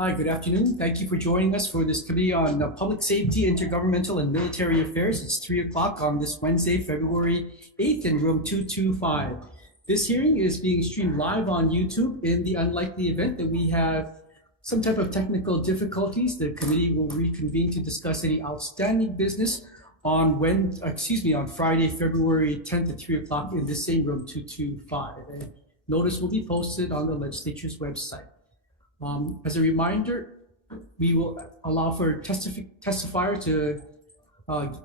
Hi, good afternoon. Thank you for joining us for this committee on public safety, intergovernmental, and military affairs. It's 3 o'clock on this Wednesday, February 8th in room 225. This hearing is being streamed live on YouTube. In the unlikely event that we have some type of technical difficulties, the committee will reconvene to discuss any outstanding business on Friday, February 10th at 3 o'clock in this same room 225. And notice will be posted on the legislature's website. As a reminder, we will allow for testifier to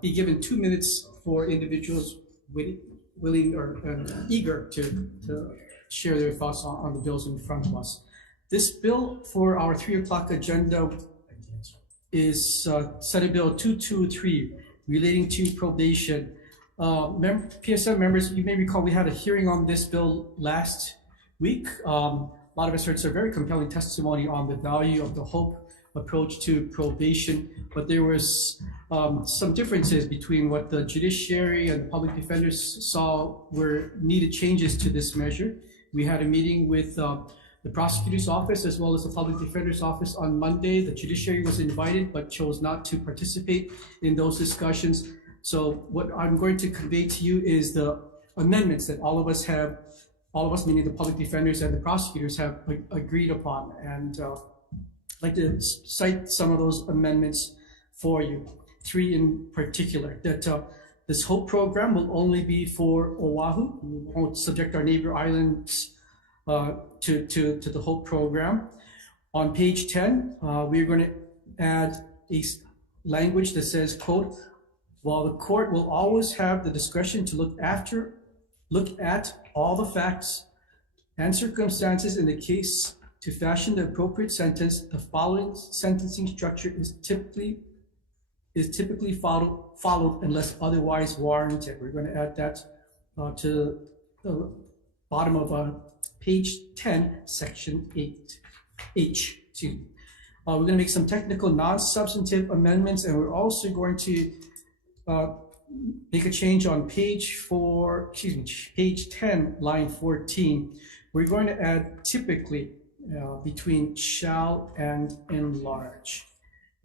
be given 2 minutes for individuals willing or eager to share their thoughts on the bills in front of us. This bill for our 3 o'clock agenda is Senate Bill 223 relating to probation. PSM members, you may recall we had a hearing on this bill last week. A lot of us heard some very compelling testimony on the value of the HOPE approach to probation, but there was some differences between what the judiciary and the public defenders saw were needed changes to this measure. We had a meeting with the prosecutor's office as well as the public defender's office on Monday. The judiciary was invited but chose not to participate in those discussions. So what I'm going to convey to you is the amendments that all of us, meaning the public defenders and the prosecutors, have agreed upon. And I'd like to cite some of those amendments for you, 3 in particular. That this HOPE program will only be for Oahu. We won't subject our neighbor islands to the HOPE program. On page 10, we're going to add a language that says, quote, while the court will always have the discretion to look at all the facts and circumstances in the case to fashion the appropriate sentence, the following sentencing structure is typically followed unless otherwise warranted. We're going to add that to the bottom of page 10, section 8H. We're going to make some technical non-substantive amendments, and we're also going to make a change on page 10, line 14. We're going to add typically between shall and enlarge.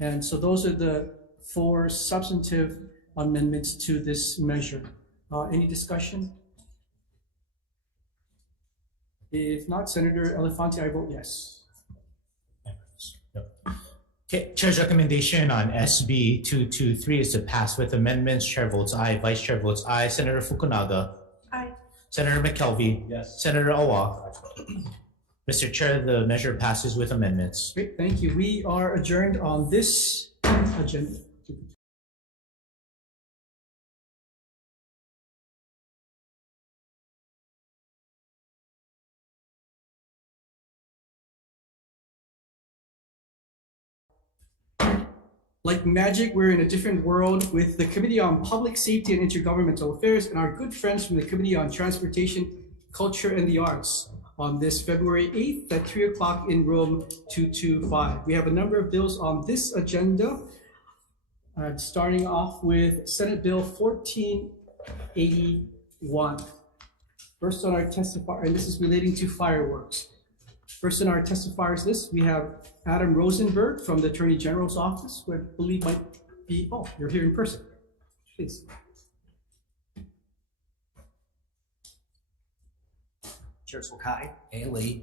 And so those are the 4 substantive amendments to this measure. Any discussion? If not, Senator Elefante, I vote yes. Okay, Chair's recommendation on SB 223 is to pass with amendments. Chair votes aye. Vice Chair votes aye. Senator Fukunaga. Aye. Senator McKelvey. Yes. Senator Awa. Mr. Chair, the measure passes with amendments. Great, thank you. We are adjourned on this agenda. Like magic, we're in a different world with the Committee on Public Safety and Intergovernmental Affairs and our good friends from the Committee on Transportation, Culture, and the Arts on this February 8th at 3 o'clock in room 225. We have a number of bills on this agenda, starting off with Senate Bill 1481. First on our testifier, and this is relating to fireworks. First on our testifiers list, we have Adam Rosenberg from the Attorney General's office, who I believe might be, oh, you're here in person. Please. Chairs Wakai, A. Lee,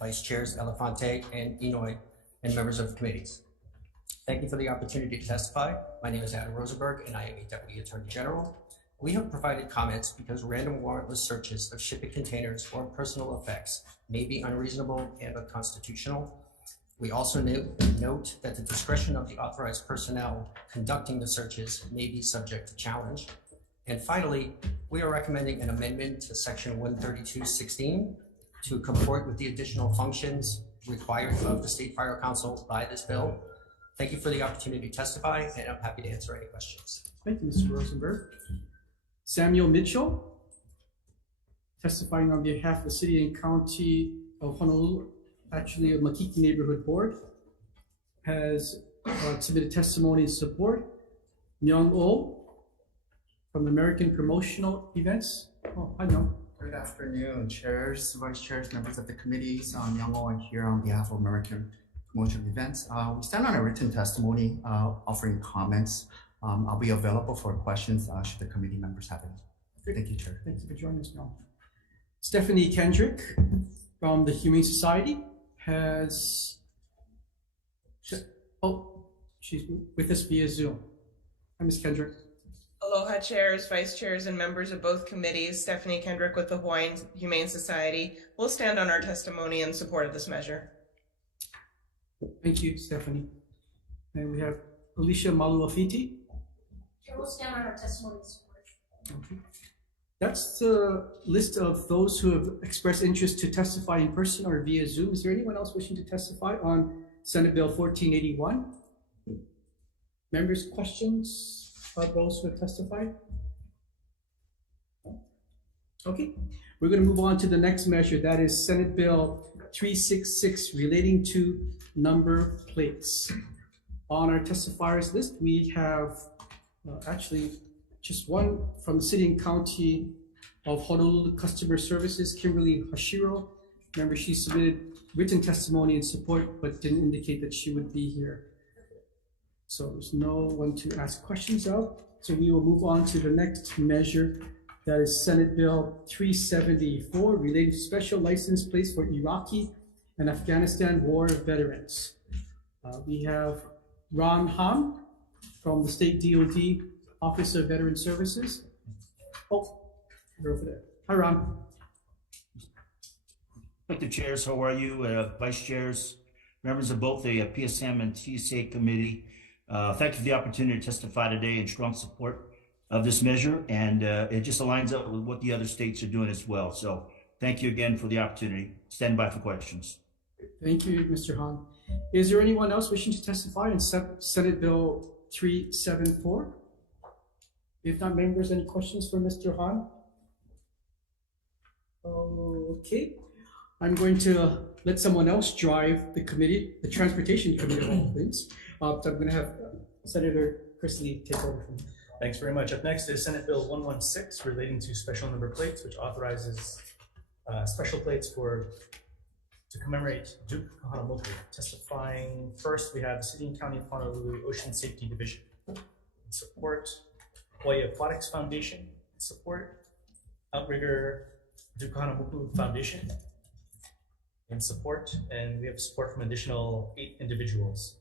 Vice Chairs Elefante and Inouye, and members of the committees. Thank you for the opportunity to testify. My name is Adam Rosenberg, and I am a Deputy Attorney General. We have provided comments because random warrantless searches of shipping containers or personal effects may be unreasonable and unconstitutional. We also note that the discretion of the authorized personnel conducting the searches may be subject to challenge. And finally, we are recommending an amendment to section 132.16 to comport with the additional functions required of the State Fire Council by this bill. Thank you for the opportunity to testify, and I'm happy to answer any questions. Thank you, Mr. Rosenberg. Samuel Mitchell, testifying on behalf of the City and County of Honolulu, actually a Makiki Neighborhood Board, has submitted testimony in support. Myung Oh from American Promotional Events. Oh, I know. Good afternoon, chairs, vice chairs, members of the committees. I'm Young Oh, I'm here on behalf of American promotion of events. We stand on a written testimony offering comments. I'll be available for questions should the committee members have any. Thank you, Chair. Thank you for joining us, Mel. Stephanie Kendrick from the Humane Society has, she's with us via Zoom. Hi, Ms. Kendrick. Aloha chairs, vice chairs, and members of both committees. Stephanie Kendrick with the Hawai'i Humane Society will stand on our testimony in support of this measure. Thank you, Stephanie. And we have Alicia Maluafiti. Chair will stand on our testimony in support. Okay. That's the list of those who have expressed interest to testify in person or via Zoom. Is there anyone else wishing to testify on Senate Bill 1481? Members, questions of those who have testified? Okay, we're going to move on to the next measure. That is Senate Bill 366 relating to number plates. On our testifiers list, we have actually just one from the City and County of Honolulu Customer Services, Kimberly Hashiro. Remember, she submitted written testimony in support, but didn't indicate that she would be here. So there's no one to ask questions of. So we will move on to the next measure. That is Senate Bill 374 relating to special license plates for Iraqi and Afghanistan war veterans. We have Ron Ham from the State DoD Office of Veteran Services. Oh, you're over there. Hi, Ron. Respected chairs, how are you? Vice chairs, members of both the PSM and TCA committee. Thank you for the opportunity to testify today in strong support of this measure, and it just aligns up with what the other states are doing as well. So thank you again for the opportunity. Stand by for questions. Thank you, Mr. Han. Is there anyone else wishing to testify in Senate Bill 374? If not, members, any questions for Mr. Han? Okay, I'm going to let someone else drive the committee, the Transportation Committee of all things. So I'm going to have Senator Chris Lee take over from me. Thanks very much. Up next is Senate Bill 116 relating to special number plates, which authorizes special plates to commemorate Duke Kahanamoku. Testifying first, we have the City and County of Honolulu Ocean Safety Division. In support, Hawai'i Aquatics Foundation. In support, Outrigger Duke Kahanamoku Foundation. In support, and we have support from additional 8 individuals.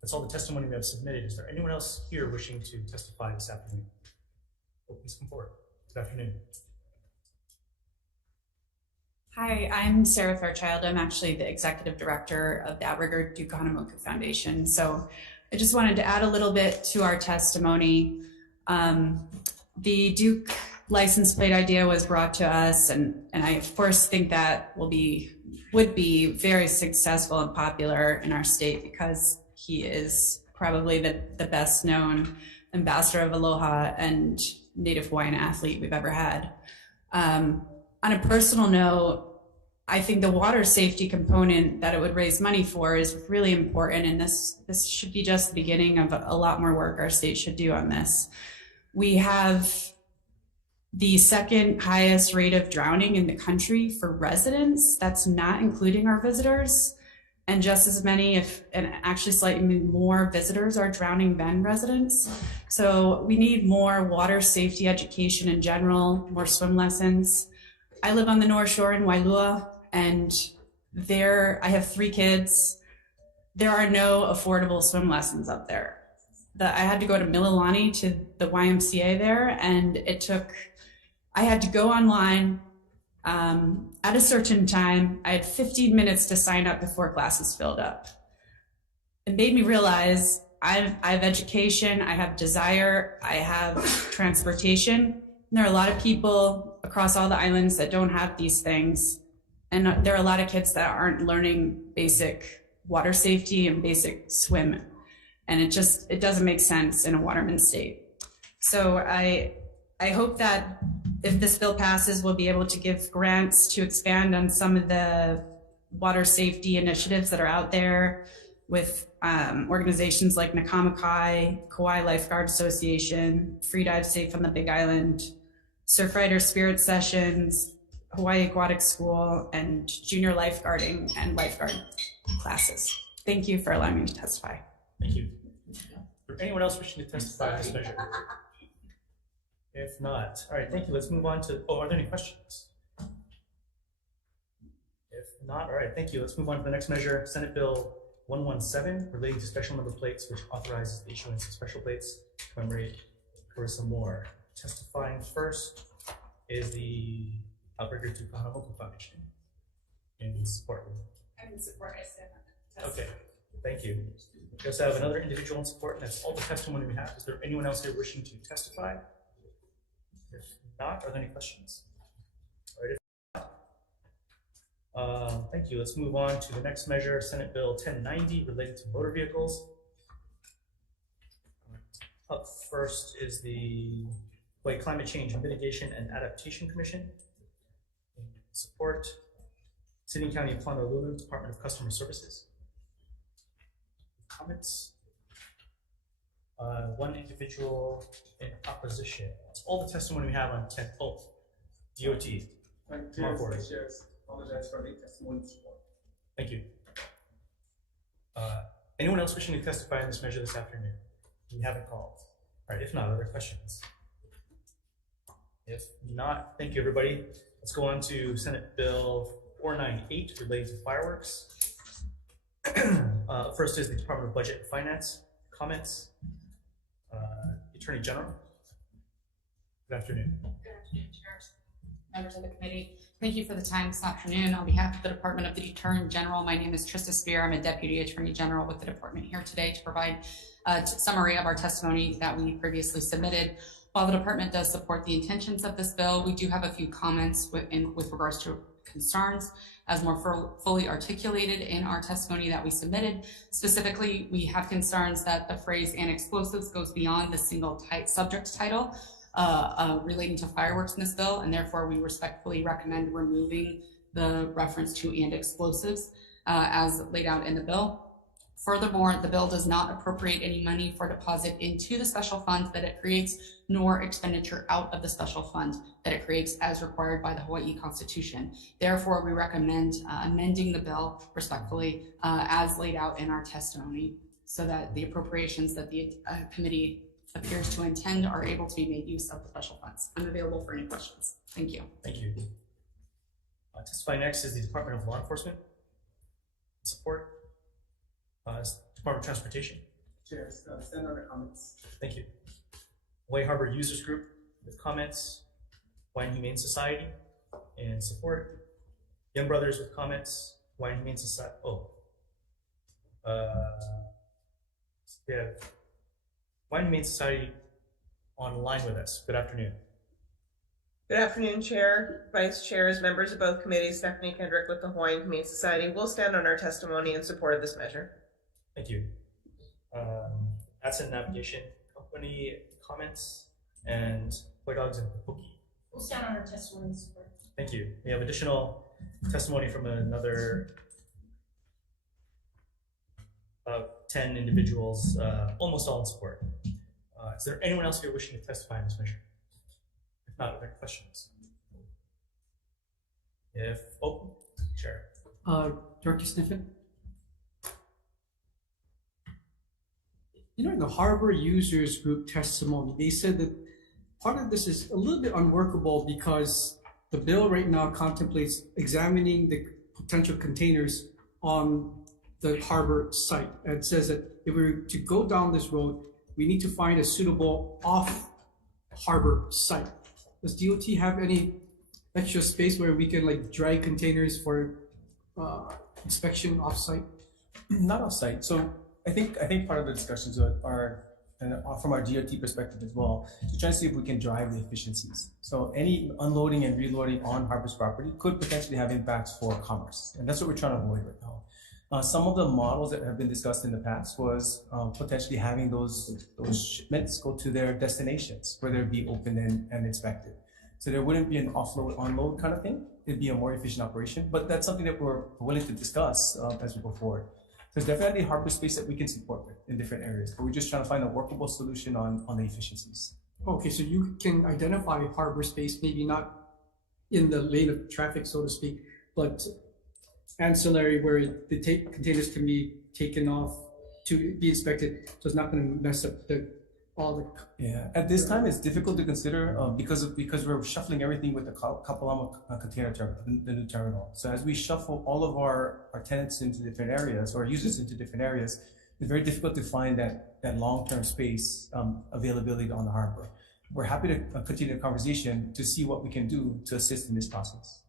That's all the testimony we have submitted. Is there anyone else here wishing to testify this afternoon? Oh, please come forward. Good afternoon. Hi, I'm Sarah Fairchild. I'm actually the executive director of the Outrigger Duke Kahanamoku Foundation. So I just wanted to add a little bit to our testimony. The Duke license plate idea was brought to us, and I of course think that would be very successful and popular in our state because he is probably the best known ambassador of Aloha and Native Hawaiian athlete we've ever had. On a personal note, I think the water safety component that it would raise money for is really important, and this should be just the beginning of a lot more work our state should do on this. We have the second highest rate of drowning in the country for residents. That's not including our visitors. And just as many, and actually slightly more visitors are drowning than residents. So we need more water safety education in general, more swim lessons. I live on the North Shore in Wailua, and I have 3 kids. There are no affordable swim lessons up there. I had to go to Mililani to the YMCA there, and I had to go online at a certain time. I had 15 minutes to sign up before classes filled up. It made me realize I have education, I have desire, I have transportation. And there are a lot of people across all the islands that don't have these things. And there are a lot of kids that aren't learning basic water safety and basic swim. And it doesn't make sense in a waterman state. So I hope that if this bill passes, we'll be able to give grants to expand on some of the water safety initiatives that are out there with organizations like Nakamakai, Kauai Lifeguard Association, Free Dive Safe on the Big Island, Surfrider Spirit Sessions, Hawaii Aquatic School, and junior lifeguarding and lifeguard classes. Thank you for allowing me to testify. Thank you. Is there anyone else wishing to testify on this measure? If not, all right, thank you. Let's move on to, are there any questions? If not, all right, thank you. Let's move on to the next measure, Senate Bill 117, relating to special number plates, which authorizes the issuance of special plates to commemorate Carissa Moore. Testifying first is the Outrigger to Kahanamoku Foundation. In support. I'm in support. I said Okay, thank you. We also have another individual in support, and that's all the testimony we have. Is there anyone else here wishing to testify? If not, are there any questions? All right, if not, thank you. Let's move on to the next measure, Senate Bill 1090, related to motor vehicles. Up first is the Hawai'i Climate Change Mitigation and Adaptation Commission. Support. City and County of Honolulu, Department of Customer Services. Comments? One individual in opposition. That's all the testimony we have on 10. Oh, DOT. Apologize for the testimony support. Thank you. Anyone else wishing to testify on this measure this afternoon? We haven't called. All right, if not, other questions? If not, thank you, everybody. Let's go on to Senate Bill 498 relating to fireworks. First is the Department of Budget and Finance. Comments? Attorney General. Good afternoon. Good afternoon, chairs, members of the committee. Thank you for the time this afternoon. On behalf of the Department of the Attorney General, my name is Trista Spear. I'm a Deputy Attorney General with the department here today to provide a summary of our testimony that we previously submitted. While the department does support the intentions of this bill, we do have a few comments with regards to concerns as more fully articulated in our testimony that we submitted. Specifically, we have concerns that the phrase "and explosives" goes beyond the single subject title relating to fireworks in this bill, and therefore we respectfully recommend removing the reference to "and explosives" as laid out in the bill. Furthermore, the bill does not appropriate any money for deposit into the special fund that it creates, nor expenditure out of the special fund that it creates as required by the Hawaii Constitution. Therefore, we recommend amending the bill respectfully as laid out in our testimony so that the appropriations that the committee appears to intend are able to be made use of the special funds. I'm available for any questions. Thank you. Thank you. Testifying next is the Department of Law Enforcement. Support. Department of Transportation. Chair, stand on the comments. Thank you. Hawaii Harbor Users Group with comments. Hawaiian Humane Society and support. Young Brothers with comments. Hawaiian Humane Society. We have Hawaiian Humane Society online with us. Good afternoon. Good afternoon, Chair, Vice Chairs, members of both committees. Stephanie Kendrick with the Hawaiian Humane Society. We'll stand on our testimony in support of this measure. Thank you. Asset Navigation Company comments and Toy Dogs and Kapuki. We'll stand on our testimony support. Thank you. We have additional testimony from another 10 individuals, almost all in support. Is there anyone else here wishing to testify on this measure? If not, are there questions? Chair. Director Sniffen? In the Harbor Users Group testimony, they said that part of this is a little bit unworkable because the bill right now contemplates examining the potential containers on the harbor site. And it says that if we were to go down this road, we need to find a suitable off-harbor site. Does DOT have any extra space where we can drag containers for inspection off-site? Not off-site. So I think part of the discussions are from our DOT perspective as well, to try to see if we can drive the efficiencies. So any unloading and reloading on Harbor's property could potentially have impacts for commerce, and that's what we're trying to avoid right now. Some of the models that have been discussed in the past was potentially having those shipments go to their destinations where they'd be opened and inspected. So there wouldn't be an offload, unload kind of thing. It'd be a more efficient operation, but that's something that we're willing to discuss as we go forward. There's definitely harbor space that we can support with in different areas, but we're just trying to find a workable solution on the efficiencies. Okay, so you can identify harbor space, maybe not in the lane of traffic, so to speak, but ancillary where the containers can be taken off to be inspected, so it's not going to mess up all the. Yeah, at this time it's difficult to consider because we're shuffling everything with the Kapalama container terminal, the new terminal. So as we shuffle all of our tenants into different areas or users into different areas, it's very difficult to find that long-term space availability on the harbor. We're happy to continue the conversation to see what we can do to assist in this process.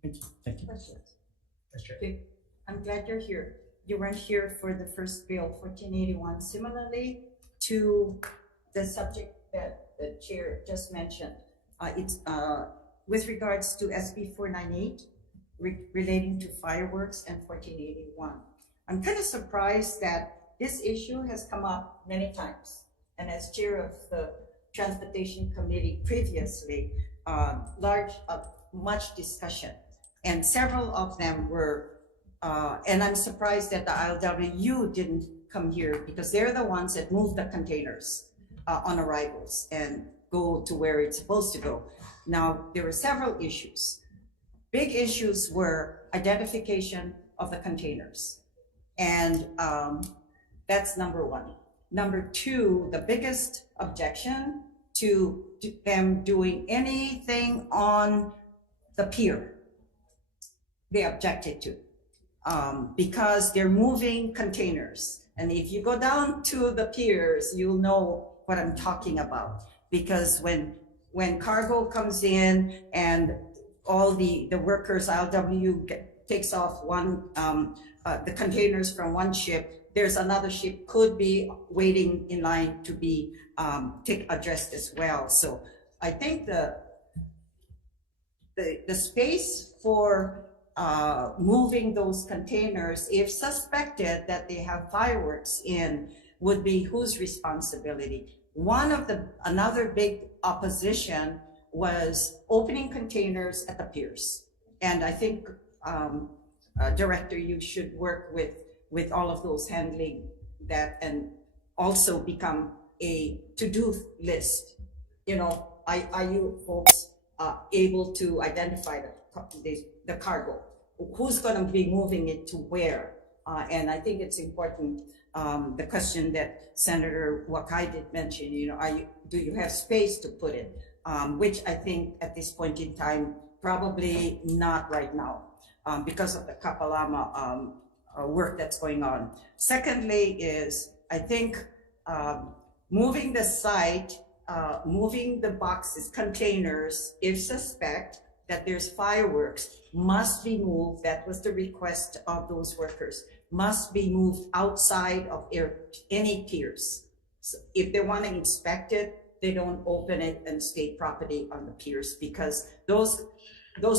Thank you. Thank you. Questions? Yes, Chair. Okay, I'm glad you're here. You weren't here for the first bill, 1481. Similarly to the subject that the chair just mentioned, it's with regards to SB 498 relating to fireworks and 1481. I'm kind of surprised that this issue has come up many times. And as chair of the Transportation Committee previously, much discussion. And several of them were, and I'm surprised that the ILWU didn't come here because they're the ones that move the containers on arrivals and go to where it's supposed to go. Now, there were several issues. Big issues were identification of the containers. And that's number one. Number two, the biggest objection to them doing anything on the pier, they objected to because they're moving containers. And if you go down to the piers, you'll know what I'm talking about. Because when cargo comes in and all the workers, ILW takes off the containers from one ship, there's another ship could be waiting in line to be addressed as well. So I think the space for moving those containers, if suspected that they have fireworks in, would be whose responsibility? Another big opposition was opening containers at the piers. And I think, Director, you should work with all of those handling that and also become a to-do list. You know, are you folks able to identify the cargo? Who's going to be moving it to where? And I think it's important, the question that Senator Wakai did mention, you know, do you have space to put it? Which I think at this point in time, probably not right now because of the Kapalama work that's going on. Secondly is, I think moving the site, moving the boxes, containers, if suspect that there's fireworks, must be moved. That was the request of those workers, must be moved outside of any piers. So if they want to inspect it, they don't open it and state property on the piers, because those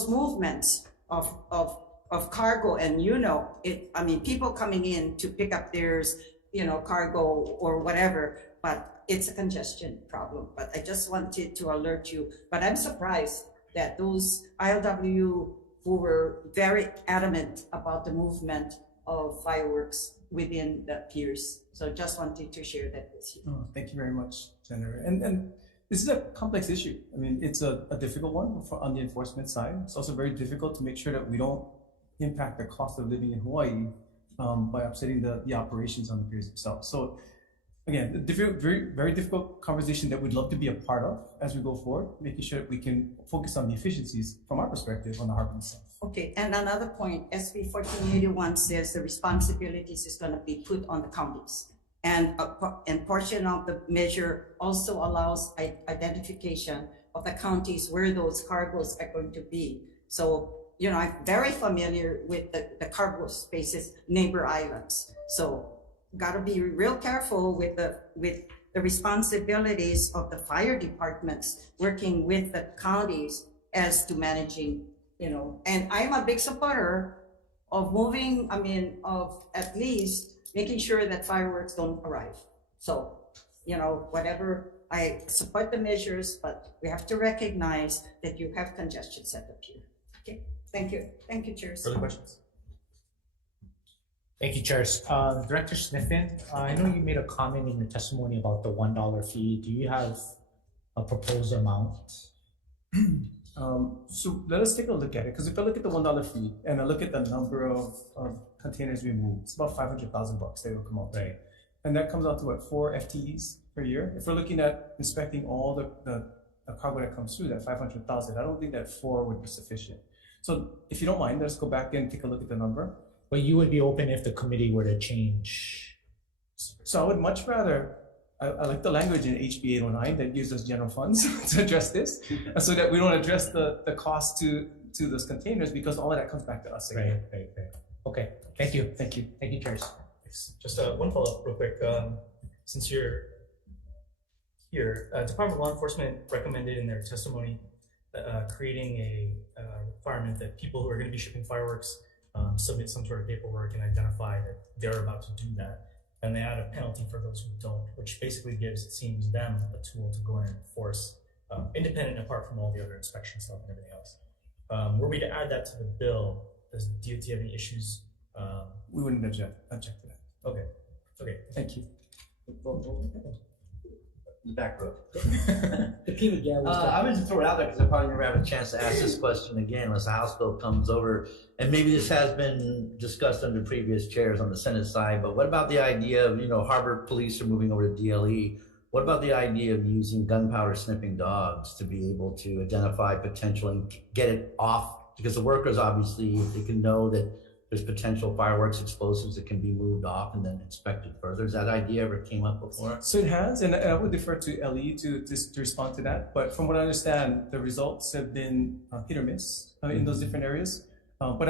movements of cargo, and you know, I mean, people coming in to pick up theirs, you know, cargo or whatever, but it's a congestion problem. But I just wanted to alert you. But I'm surprised that those ILW who were very adamant about the movement of fireworks within the piers. So just wanted to share that with you. Oh, thank you very much, Senator. And this is a complex issue. I mean, it's a difficult one on the enforcement side. It's also very difficult to make sure that we don't impact the cost of living in Hawaii by upsetting the operations on the piers itself. So again, very difficult conversation that we'd love to be a part of as we go forward, making sure that we can focus on the efficiencies from our perspective on the harbor itself. Okay, and another point, SB 1481 says the responsibilities is going to be put on the counties. And portion of the measure also allows identification of the counties where those cargoes are going to be. So, you know, I'm very familiar with the cargo spaces, neighbor islands. So got to be real careful with the responsibilities of the fire departments working with the counties as to managing, you know. And I'm a big supporter of moving, of at least making sure that fireworks don't arrive. So, you know, whatever, I support the measures, but we have to recognize that you have congestion set up here. Okay, thank you. Thank you, Chairs. Further questions? Thank you, Chairs. Director Sniffen, I know you made a comment in your testimony about the $1 fee. Do you have a proposed amount? So let us take a look at it, because if I look at the $1 fee and I look at the number of containers we move, it's about $500,000 they will come out to. Right. And that comes out to what, 4 FTEs per year? If we're looking at inspecting all the cargo that comes through, that 500,000, I don't think that 4 would be sufficient. So if you don't mind, let's go back and take a look at the number. But you would be open if the committee were to change. So I would much rather, I like the language in HB 809 that gives us general funds to address this, so that we don't address the cost to those containers, because all of that comes back to us again. Right. Okay, thank you. Thank you. Thank you, Chairs. Just one follow-up real quick. Since you're here, Department of Law Enforcement recommended in their testimony creating a requirement that people who are going to be shipping fireworks submit some sort of paperwork and identify that they're about to do that. And they add a penalty for those who don't, which basically gives, it seems, them a tool to go in and enforce, independent and apart from all the other inspection stuff and everything else. Were we to add that to the bill, does DOT have any issues? We wouldn't object to that. Okay. Thank you. Back row. The peanut gallery. I'm going to throw it out there because I probably never have a chance to ask this question again unless the House bill comes over. And maybe this has been discussed under previous chairs on the Senate side, but what about the idea of, Harbor Police are moving over to DLE. What about the idea of using gunpowder sniffing dogs to be able to identify potential and get it off? Because the workers, obviously, if they can know that there's potential fireworks explosives that can be moved off and then inspected further. Has that idea ever came up before? So it has, and I would defer to LE to respond to that. But from what I understand, the results have been hit or miss in those different areas. But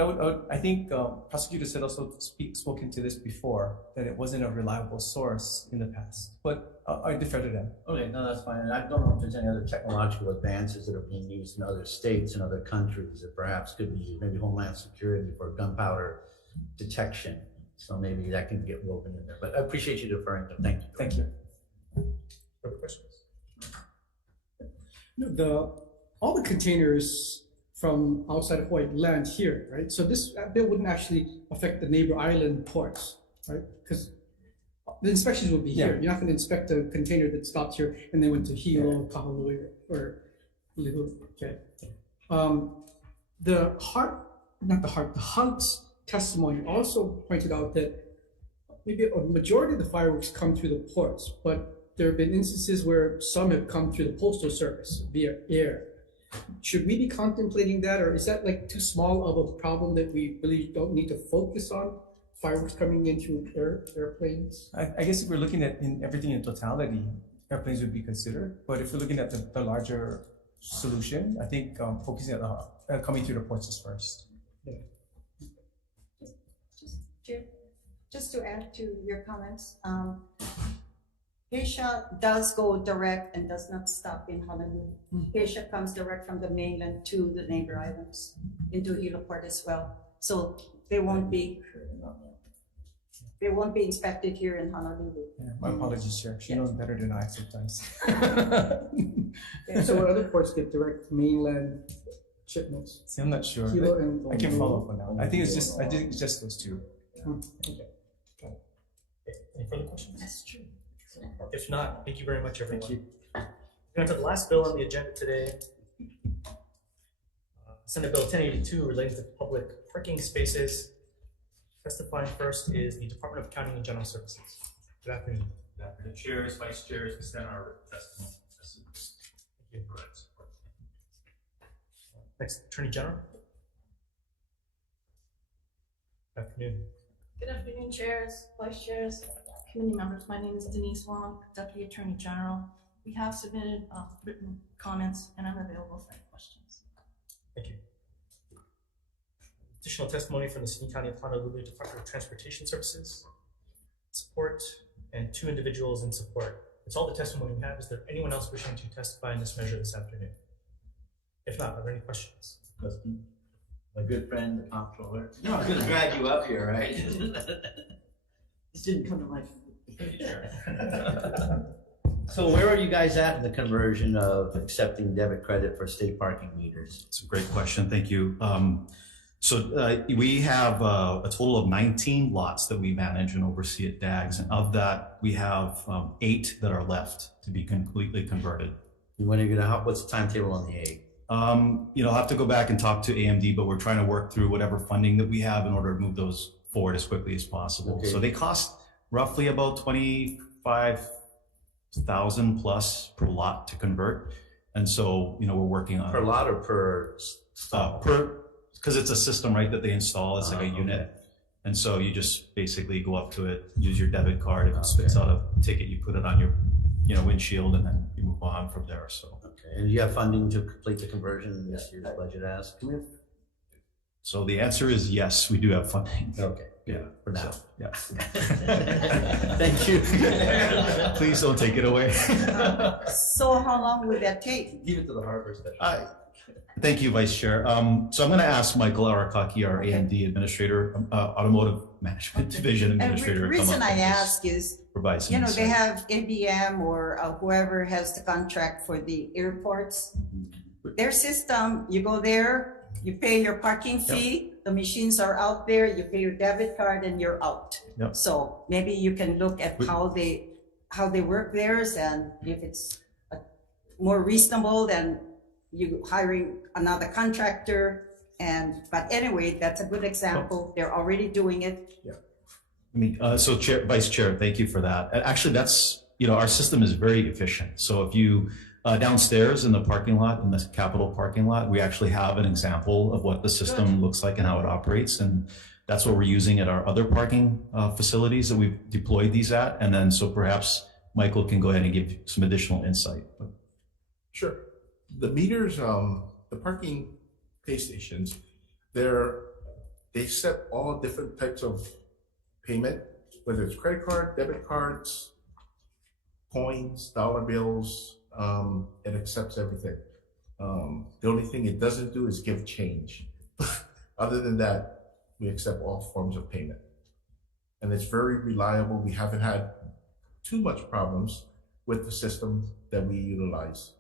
I think prosecutors had also spoken to this before, that it wasn't a reliable source in the past. But I defer to them. Okay, no, that's fine. And I don't know if there's any other technological advances that are being used in other states and other countries that perhaps could be used, maybe Homeland Security for gunpowder detection. So maybe that can get woven in there. But I appreciate you deferring to. Thank you. Thank you. Further questions? All the containers from outside of Hawaii land here, right? So this bill wouldn't actually affect the neighbor island ports, right? Because the inspections would be here. You're not going to inspect a container that stopped here and then went to Hilo, Kahului, or Lihu. Okay. The Hunt's testimony also pointed out that maybe a majority of the fireworks come through the ports, but there have been instances where some have come through the Postal Service via air. Should we be contemplating that, or is that like too small of a problem that we really don't need to focus on fireworks coming in through airplanes? I guess if we're looking at everything in totality, airplanes would be considered. But if we're looking at the larger solution, I think focusing at coming through the ports is first. Just to add to your comments, Geisha does go direct and does not stop in Honolulu. Geisha comes direct from the mainland to the neighbor islands into Hilo Port as well. So they won't be inspected here in Honolulu. Yeah, my apologies, Chair. She knows better than I sometimes. So what other ports get direct mainland shipments? See, I'm not sure. Hilo and I can follow up on that. I think it's just those two. Okay. Any further questions? That's true. If not, thank you very much, everyone. Thank you. We're going to the last bill on the agenda today. Senate Bill 1082 relating to public parking spaces. Testifying first is the Department of Accounting and General Services. Good afternoon. Good afternoon, chairs, vice chairs, we stand on our testimony. Thank you. Next, Attorney General. Good afternoon. Good afternoon, chairs, vice chairs, committee members. My name is Denise Wong, Deputy Attorney General. We have submitted written comments, and I'm available for any questions. Thank you. Additional testimony from the City County of Honolulu Department of Transportation Services, support, and 2 individuals in support. That's all the testimony we have. Is there anyone else wishing to testify in this measure this afternoon? If not, are there any questions? Question. My good friend, the comptroller. No, I'm going to drag you up here, right? This didn't come to my. So where are you guys at in the conversion of accepting debit credit for state parking meters? It's a great question. Thank you. We have a total of 19 lots that we manage and oversee at DAGS. And of that, we have 8 that are left to be completely converted. And when are you going to, what's the timetable on the 8? I'll have to go back and talk to AMD, but we're trying to work through whatever funding that we have in order to move those forward as quickly as possible. Okay. So they cost roughly about 25,000 plus per lot to convert. And so, we're working on Per lot or per stall? because it's a system, right, that they install. It's like a unit. Okay. And so you just basically go up to it, use your debit card. If it spits out a ticket, you put it on your, windshield, and then you move on from there. So. Okay, and you have funding to complete the conversion in this year's budget as? So the answer is yes, we do have funding. Okay. Yeah. For now. So, yeah. Thank you. Please don't take it away. So how long will that take? Give it to the harbor special. Thank you, Vice Chair. So I'm going to ask Michael Arakaki, our A&D Administrator, Automotive Management Division Administrator. And the reason I ask is, provide some they insight. have ABM or whoever has the contract for the airports. Their system, you go there, you pay your parking fee, the machines are out there, you pay your debit card and you're out. Yep. So maybe you can look at how they work theirs, and if it's more reasonable than you hiring another contractor. But anyway, that's a good example. They're already doing it. So Vice Chair, thank you for that. Actually, that's, our system is very efficient. So if you, downstairs in the parking lot, in the Capitol parking lot, we actually have an example of what the system looks like and how it operates. And that's what we're using at our other parking facilities that we've deployed these at. And then, so perhaps Michael can go ahead and give some additional insight. Sure. The meters, the parking pay stations, they set all different types of payment, whether it's credit card, debit cards, coins, dollar bills. It accepts everything. The only thing it doesn't do is give change. Other than that, we accept all forms of payment. And it's very reliable. We haven't had too much problems with the system that we utilize.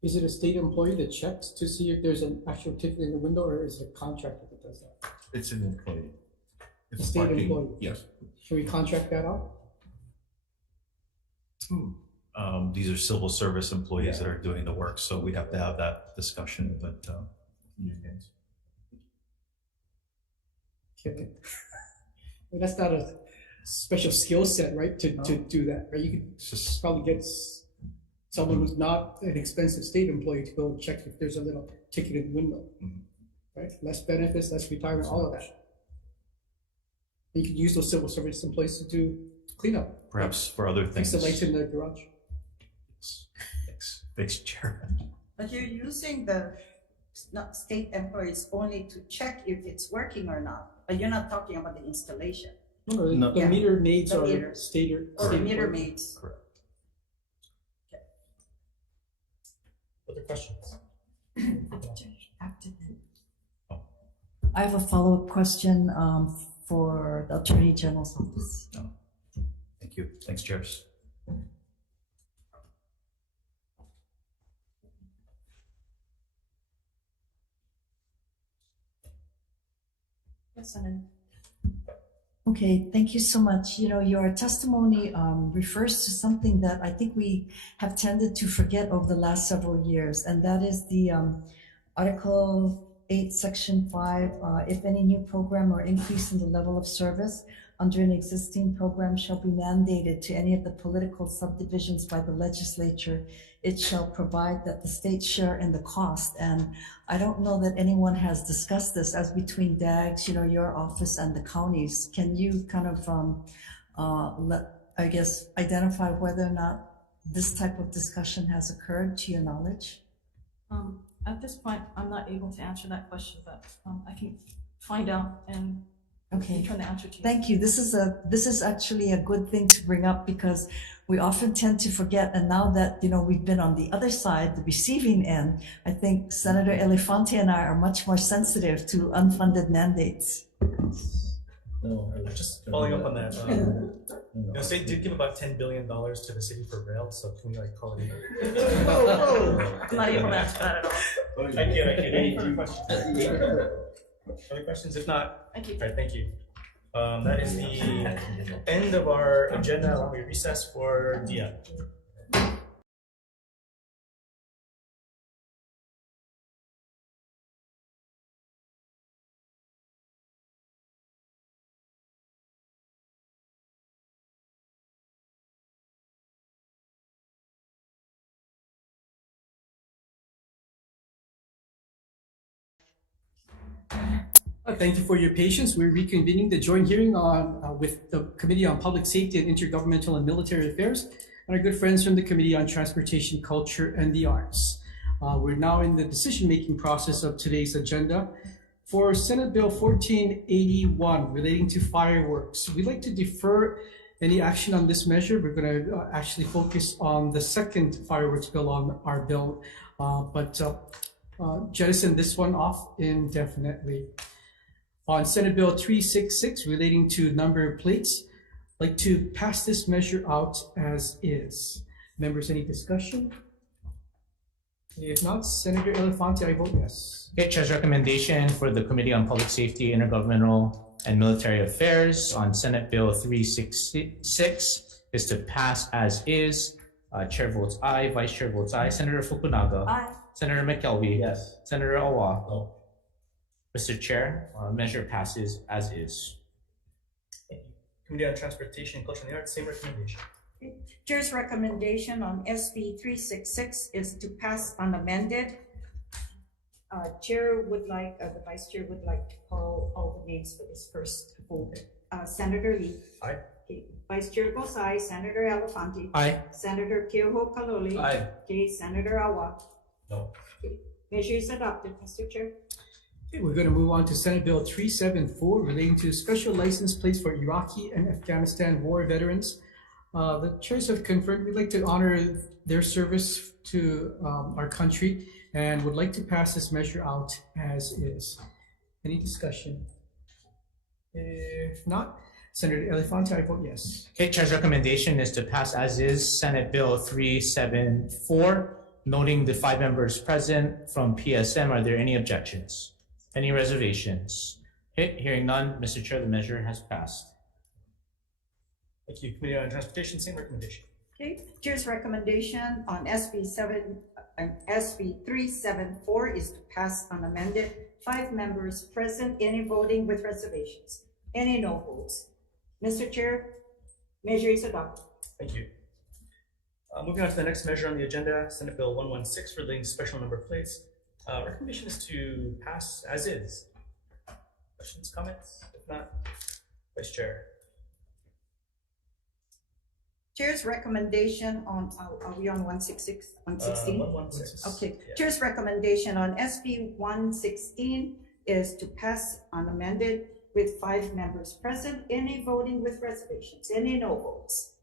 Is it a state employee that checks to see if there's an actual ticket in the window, or is it a contractor that does that? It's an employee. It's A state parking, employee? yes. Should we contract that out? These are civil service employees that are doing the work, so we'd have to have that discussion, but Okay. Well, that's not a special skill set, right, to do that, right? You could just probably get someone who's not an expensive state employee to go and check if there's a little ticket in the window, right? Less benefits, less retirement, all of that. You could use those civil service employees to do cleanup. perhaps for other things. Fix the lights in the garage. Thanks, Chair. But you're using the state employees only to check if it's working or not. But you're not talking about the installation. No, the meter maids The are meters. state Or the meter employees. maids. Correct. Other questions? I have a follow-up question for the Attorney General's office. Thank you. Thanks, Chairs. Yes, Senator. Okay, thank you so much. You know, your testimony refers to something that I think we have tended to forget over the last several years, and that is the Article 8, Section 5, if any new program or increase in the level of service under an existing program shall be mandated to any of the political subdivisions by the legislature, it shall provide that the state share in the cost. And I don't know that anyone has discussed this as between DAGs, you know, your office and the counties. Can you kind of, identify whether or not this type of discussion has occurred to your knowledge? At this point, I'm not able to answer that question, but I can find out and Okay. return the answer to you. Thank you. This is actually a good thing to bring up because we often tend to forget. And now that, you know, we've been on the other side, the receiving end, I think Senator Elefante and I are much more sensitive to unfunded mandates. Just following up on that, the state did give about $10 billion to the city for rail, so can we call it even? I'm not able to answer that at all. Thank you. Any further questions? Other questions? If not, Thank you. All right, thank you. That is the end of our agenda. While we recess for DIA. Thank you for your patience. We're reconvening the joint hearing on with the Committee on Public Safety and Intergovernmental and Military Affairs and our good friends from the Committee on Transportation, Culture, and the Arts. We're now in the decision-making process of today's agenda. For Senate Bill 1481 relating to fireworks, we'd like to defer any action on this measure. We're going to actually focus on the second fireworks bill on our bill, but jettison this one off indefinitely. On Senate Bill 366 relating to number plates, I'd like to pass this measure out as is. Members, any discussion? If not, Senator Elefante, I vote yes. Okay, Chair's recommendation for the Committee on Public Safety, Intergovernmental and Military Affairs on Senate Bill 366 is to pass as is. Chair votes aye, Vice Chair votes aye. Senator Fukunaga. Aye. Senator McKelvey. Yes. Senator Awa. No. Mr. Chair, measure passes as is. Thank you. Committee on Transportation, Culture, and the Arts, same recommendation. Chair's recommendation on SB 366 is to pass unamended. Chair would like, the Vice Chair would like to call all the names for this first vote. Senator Lee. Aye. Okay. Vice Chair goes aye. Senator Elefante. Aye. Senator Keoho Kaloli. Aye. Okay. Senator Awa. No. Okay. Measure is adopted, Mr. Chair. Okay, we're going to move on to Senate Bill 374 relating to special license plates for Iraqi and Afghanistan war veterans. The chairs have confirmed we'd like to honor their service to our country and would like to pass this measure out as is. Any discussion? If not, Senator Elefante, I vote yes. Okay, Chair's recommendation is to pass as is Senate Bill 374, noting the 5 members present from PSM. Are there any objections? Any reservations? Okay, hearing none, Mr. Chair, the measure has passed. Thank you. Committee on Transportation, same recommendation. Okay. Chair's recommendation on SB 374 is to pass unamended. 5 members present, any voting with reservations, any no votes. Mr. Chair, measure is adopted. Thank you. Moving on to the next measure on the agenda, Senate Bill 116 relating to special number plates. Recommendation is to pass as is. Questions, comments? If not, Vice Chair. Chair's recommendation on, are we on 166, 116? 116. Okay. Yeah. Chair's recommendation on SB 116 is to pass unamended with 5 members present, any voting with reservations, any no votes.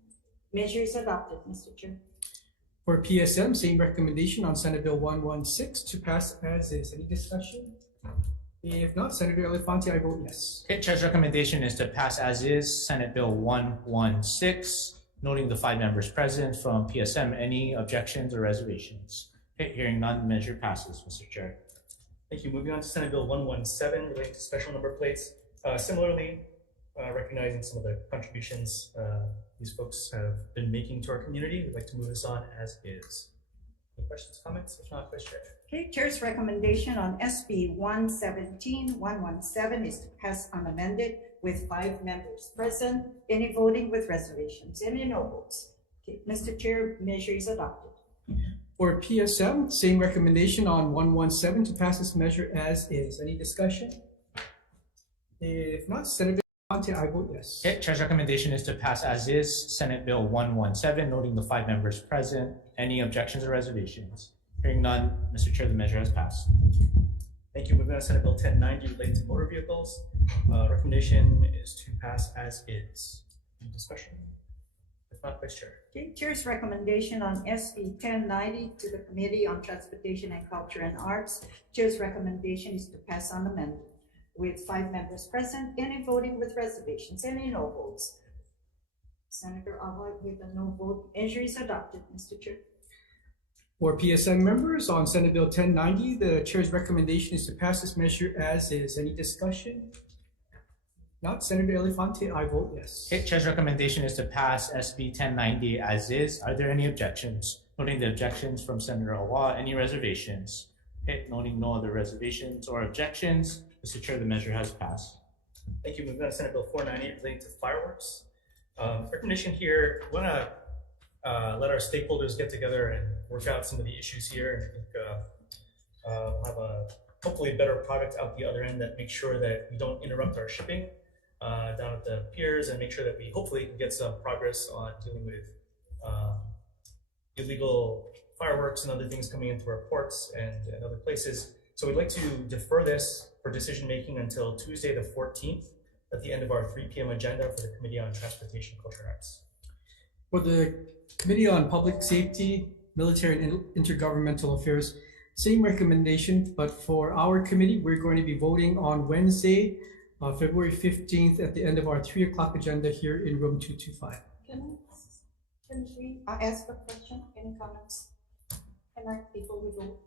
Measure is adopted, Mr. Chair. For PSM, same recommendation on Senate Bill 116 to pass as is. Any discussion? If not, Senator Elefante, I vote yes. Okay, Chair's recommendation is to pass as is Senate Bill 116, noting the 5 members present from PSM. Any objections or reservations? Okay, hearing none, measure passes, Mr. Chair. Thank you. Moving on to Senate Bill 117 relating to special number plates. Similarly, recognizing some of the contributions these folks have been making to our community, we'd like to move this on as is. Any questions, comments? If not, Vice Chair. Okay, Chair's recommendation on SB 117 is to pass unamended with 5 members present, any voting with reservations, any no votes. Okay, Mr. Chair, measure is adopted. For PSM, same recommendation on 117 to pass this measure as is. Any discussion? If not, Senator Elefante, I vote yes. Okay, Chair's recommendation is to pass as is Senate Bill 117, noting the 5 members present. Any objections or reservations? Hearing none, Mr. Chair, the measure has passed. Thank you. Moving on to Senate Bill 1090 relating to motor vehicles. Recommendation is to pass as is. Any discussion? If not, Vice Chair. Okay, Chair's recommendation on SB 1090 to the Committee on Transportation and Culture and Arts. Chair's recommendation is to pass on amendment with 5 members present, any voting with reservations, any no votes. Senator Awa with a no vote. Measure is adopted, Mr. Chair. For PSM members on Senate Bill 1090, the chair's recommendation is to pass this measure as is. Any discussion? Not, Senator Elefante, I vote yes. Okay, Chair's recommendation is to pass SB 1090 as is. Are there any objections? Noting the objections from Senator Awa, any reservations? Okay, noting no other reservations or objections, Mr. Chair, the measure has passed. Thank you. Moving on to Senate Bill 498 relating to fireworks. Recommendation here, we want to let our stakeholders get together and work out some of the issues here. And I think we'll have a hopefully a better product out the other end that makes sure that we don't interrupt our shipping down at the piers, and make sure that we hopefully can get some progress on dealing with illegal fireworks and other things coming into our ports and other places. So we'd like to defer this for decision making until Tuesday the 14th at the end of our 3 p.m. agenda for the Committee on Transportation, Culture, and Arts. For the Committee on Public Safety, Military and Intergovernmental Affairs, same recommendation, but for our committee, we're going to be voting on Wednesday, February 15th at the end of our 3 o'clock agenda here in room 225. Can we ask a question? Any comments? Can I, before we vote?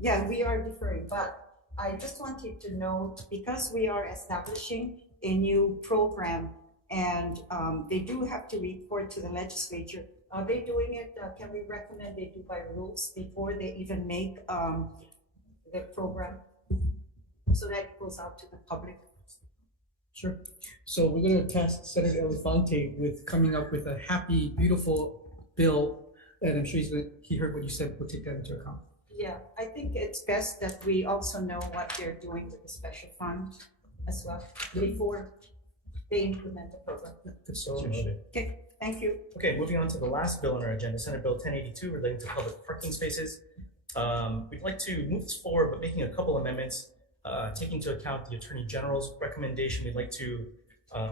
Yeah, we are deferring, but I just wanted to note, because we are establishing a new program and they do have to report to the legislature. Are they doing it? Can we recommend they do by rules before they even make the program so that it goes out to the public? Sure. So we're going to task Senator Elefante with coming up with a happy, beautiful bill, and I'm sure he heard what you said. We'll take that into account. Yeah, I think it's best that we also know what they're doing with the special fund as well before they implement the program. So noted. Okay, thank you. Okay, moving on to the last bill on our agenda, Senate Bill 1082 relating to public parking spaces. We'd like to move this forward, but making a couple amendments, taking into account the Attorney General's recommendation. We'd like to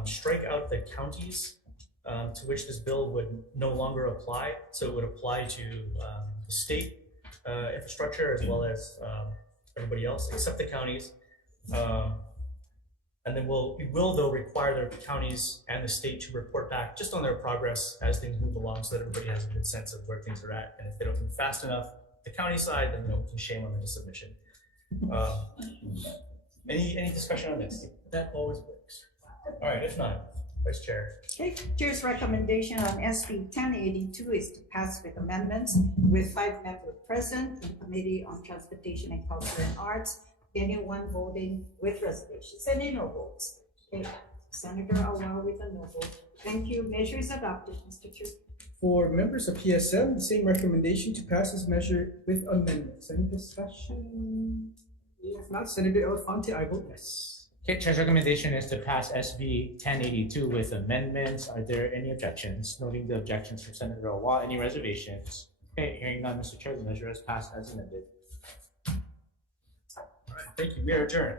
strike out the counties to which this bill would no longer apply. So it would apply to the state infrastructure as well as everybody else except the counties. And then we will though require the counties and the state to report back just on their progress as things move along, so that everybody has a good sense of where things are at. And if they don't move fast enough, the county side, then we can shame on the submission. Any discussion on this? That always works. All right, if not, Vice Chair. Okay, Chair's recommendation on SB 1082 is to pass with amendments with 5 members present in Committee on Transportation and Culture and Arts, anyone voting with reservations, any no votes. Okay, Senator Awal with a no vote. Thank you. Measure is adopted, Mr. Chair. For members of PSM, the same recommendation to pass this measure with amendments. Any discussion? If not, Senator Elefante, I vote yes. Okay, Chair's recommendation is to pass SB 1082 with amendments. Are there any objections? Noting the objections from Senator Awal, any reservations? Okay, hearing none, Mr. Chair, the measure is passed as amended. All right, thank you. We are adjourned.